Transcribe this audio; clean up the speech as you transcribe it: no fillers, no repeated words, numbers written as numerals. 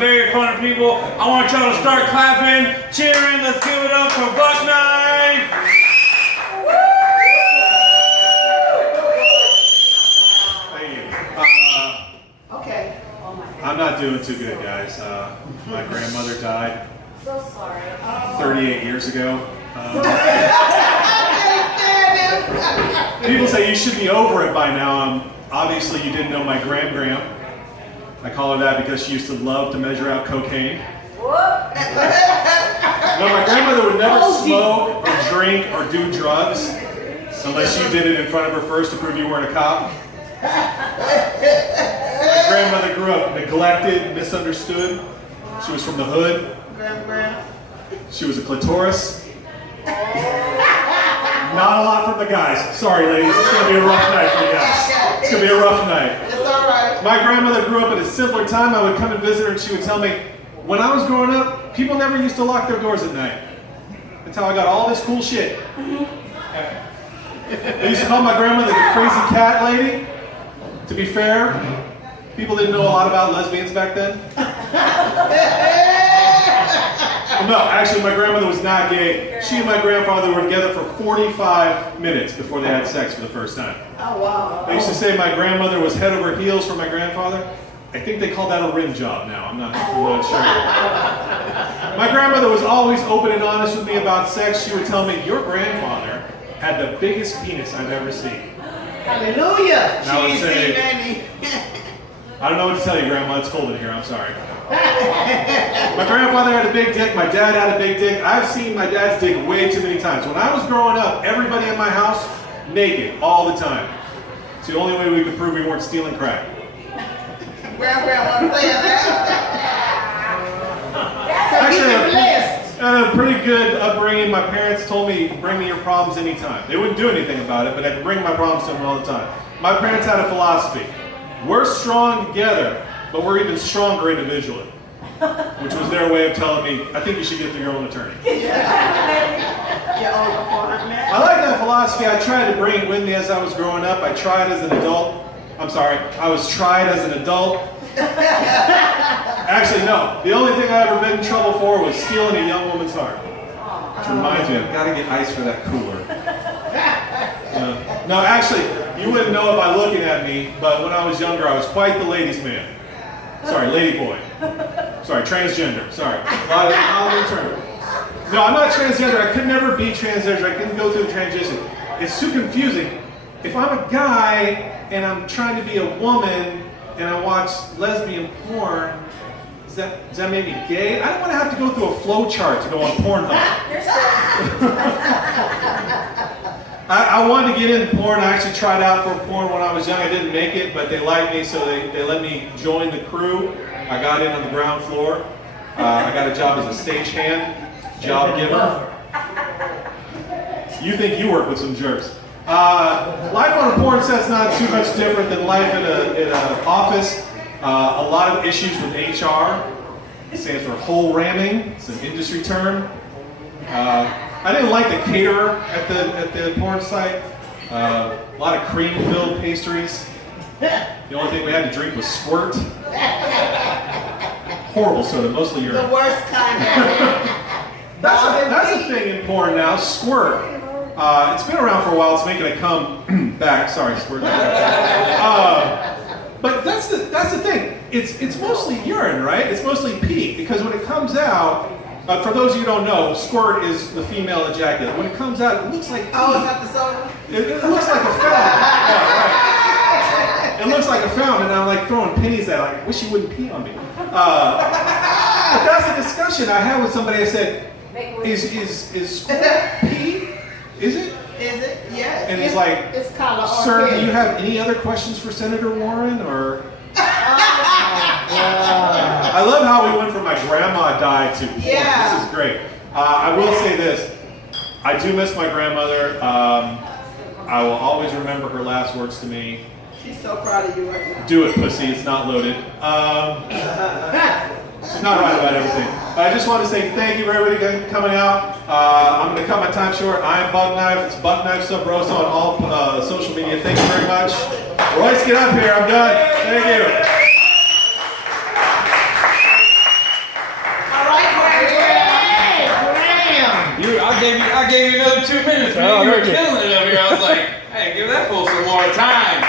very fun people. I want y'all to start clapping, cheering. Let's give it up for Bucknife. Thank you. Okay. I'm not doing too good, guys. My grandmother died So sorry. 38 years ago. People say you should be over it by now. Obviously, you didn't know my gram. I call her that because she used to love to measure out cocaine. No, my grandmother would never smoke or drink or do drugs unless you did it in front of her first to prove you weren't a cop. My grandmother grew up neglected, misunderstood. She was from the hood. She was a clitoris. Not a lot from the guys. Sorry, ladies. It's going to be a rough night for you guys. It's going to be a rough night. It's all right. My grandmother grew up at a simpler time. I would come and visit her and she would tell me, when I was growing up, people never used to lock their doors at night. That's how I got all this cool shit. They used to call my grandmother the crazy cat lady. To be fair, people didn't know a lot about lesbians back then. Well, no, actually my grandmother was not gay. She and my grandfather were together for 45 minutes before they had sex for the first time. Oh, wow. They used to say my grandmother was head over heels for my grandfather. I think they call that a rim job now. I'm not sure. My grandmother was always open and honest with me about sex. She would tell me, your grandfather had the biggest penis I've ever seen. Hallelujah. And I would say, Manny. I don't know what to tell you, Grandma. It's cold in here. I'm sorry. My grandfather had a big dick. My dad had a big dick. I've seen my dad's dick way too many times. When I was growing up, everybody in my house, naked, all the time. It's the only way we could prove we weren't stealing crack. Grandpa, want to play that? Actually, I had a pretty good upbringing. My parents told me, bring me your problems anytime. They wouldn't do anything about it, but I could bring my problems to them all the time. My parents had a philosophy. We're strong together, but we're even stronger individually. Which was their way of telling me, I think you should get your own attorney. I like that philosophy. I tried to bring it with me as I was growing up. I tried as an adult. I was tried as an adult. Actually, no. The only thing I ever been in trouble for was stealing a young woman's heart. Which reminds me, I've got to get ice for that cooler. No, actually, you wouldn't know it by looking at me, but when I was younger, I was quite the ladies' man. Sorry, lady boy. Sorry, transgender. Sorry. A lot of terms. No, I'm not transgender. I could never be transgender. I couldn't go through the transition. It's too confusing. If I'm a guy and I'm trying to be a woman and I watch lesbian porn, does that make me gay? I don't want to have to go through a flow chart to go on Pornhub. I wanted to get into porn. I actually tried out for porn when I was young. I didn't make it, but they liked me, so they let me join the crew. I got in on the ground floor. I got a job as a stagehand, job giver. You think you work with some jerks. Life on a porn set's not too much different than life in an office. A lot of issues with HR. It stands for hole ramming. It's an industry term. I didn't like the caterer at the porn site. A lot of cream-filled pastries. The only thing we had to drink was squirt. Horrible soda, mostly urine. The worst kind. That's a thing in porn now, squirt. It's been around for a while. It's making it come back. Sorry, squirt. But that's the thing. It's mostly urine, right? It's mostly pee, because when it comes out, for those of you who don't know, squirt is the female ejaculate. When it comes out, it looks like pee. Oh, it's not the soda? It looks like a fountain. Yeah, right. It looks like a fountain, and I'm like throwing pennies at it. I wish you wouldn't pee on me. But that's the discussion I had with somebody. I said, is squirt pee? Is it? Is it? Yes. And he's like, it's kind of sir, do you have any other questions for Senator Warren? Or I love how we went from my grandma died to porn. Yeah. This is great. I will say this. I do miss my grandmother. I will always remember her last words to me. She's so proud of you right now. Do it, pussy. It's not loaded. She's not right about everything. I just want to say thank you for everybody coming out. I'm going to cut my time short. I'm Bucknife. It's Bucknife Sub Rosa on all social media. Thank you very much. Royce, get up here. I'm done. Thank you. I gave you another 2 minutes, man. Oh, You were thank you. killing it up here. I was like, hey, give that fool some more time.